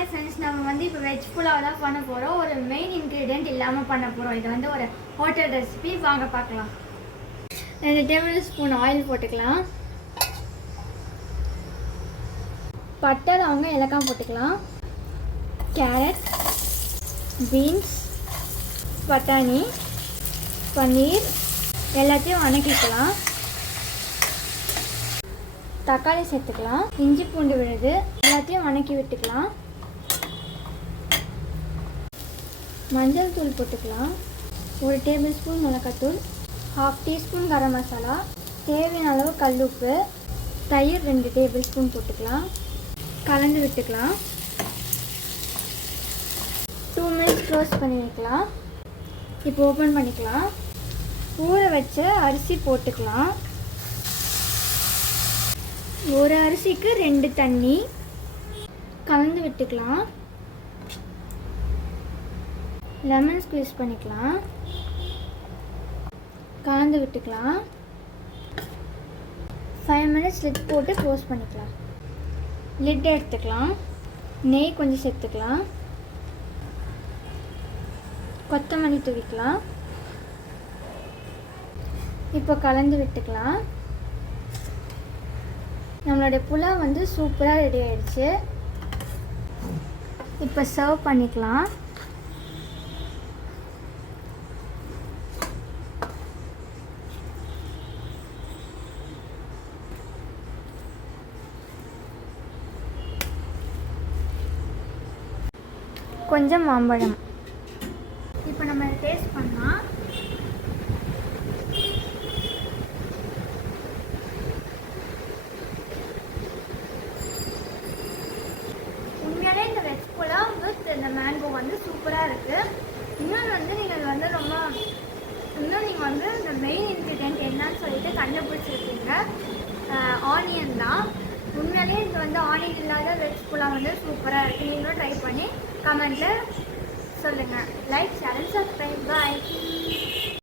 Hi friends, நம்ம வந்து இப்போ வெஜ் புலாவ் தான் பண்ண போகிறோம். ஒரு மெயின் இன்க்ரீடியன்ட் இல்லாமல் பண்ண போகிறோம். இது வந்து ஒரு ஹோட்டல் ரெசிபி. வாங்க பார்க்கலாம். 2 டேபிள் ஸ்பூன் ஆயில் போட்டுக்கலாம். பட்டை, லவங்கம், ஏலக்காய் போட்டுக்கலாம். கேரட், பீன்ஸ், பட்டாணி, பன்னீர் எல்லாத்தையும் வணக்கிக்கலாம். தக்காளி சேர்த்துக்கலாம். இஞ்சி பூண்டு விழுது எல்லாத்தையும் வணக்கி விட்டுக்கலாம். மஞ்சள் தூள் போட்டுக்கலாம். 1 டேபிள் ஸ்பூன் மிளகாத்தூள், 1/2 டீஸ்பூன் கரம் மசாலா, தேவையான அளவு கல்லுப்பு, தயிர் 2 டேபிள் ஸ்பூன் போட்டுக்கலாம். கலந்து விட்டுக்கலாம். 2 மினிட்ஸ் க்ளோஸ் பண்ணி வைக்கலாம். இப்போ ஓப்பன் பண்ணிக்கலாம். ஊற வச்ச அரிசி போட்டுக்கலாம். ஒரு அரிசிக்கு 2 தண்ணி. கலந்து விட்டுக்கலாம். லெமன் ஸ்க்வீஸ் பண்ணிக்கலாம். கலந்து விட்டுக்கலாம். 5 மினிட்ஸ் லிட் போட்டு க்ளோஸ் பண்ணிக்கலாம். லிட் எடுத்துக்கலாம். நெய் கொஞ்சம் சேர்த்துக்கலாம். கொத்தமல்லி தூவிக்கலாம். இப்போ கலந்து விட்டுக்கலாம். நம்மளுடைய புலாவ் வந்து சூப்பராக ரெடி ஆயிடுச்சு. இப்போ சர்வ் பண்ணிக்கலாம். கொஞ்சம் மாம்பழம். இப்போ நம்ம டேஸ்ட் பண்ணலாம். உண்மையாலே இந்த வெஜ் புலாவ் வித் இந்த மேங்கோ வந்து சூப்பராக இருக்குது. இன்னொன்று வந்து நீங்கள் வந்து இந்த மெயின் இன்க்ரீடியன்ட் என்னன்னு சொல்லிட்டு கண்டுபிடிச்சிருக்கீங்க. ஆனியன் தான். உண்மையாலே இது வந்து ஆனியன் இல்லாத வெஜ் புலாவ் வந்து சூப்பராக இருக்குது. நீங்களும் ட்ரை பண்ணி கமெண்ட்டில் சொல்லுங்கள். Like, share and subscribe. Bye.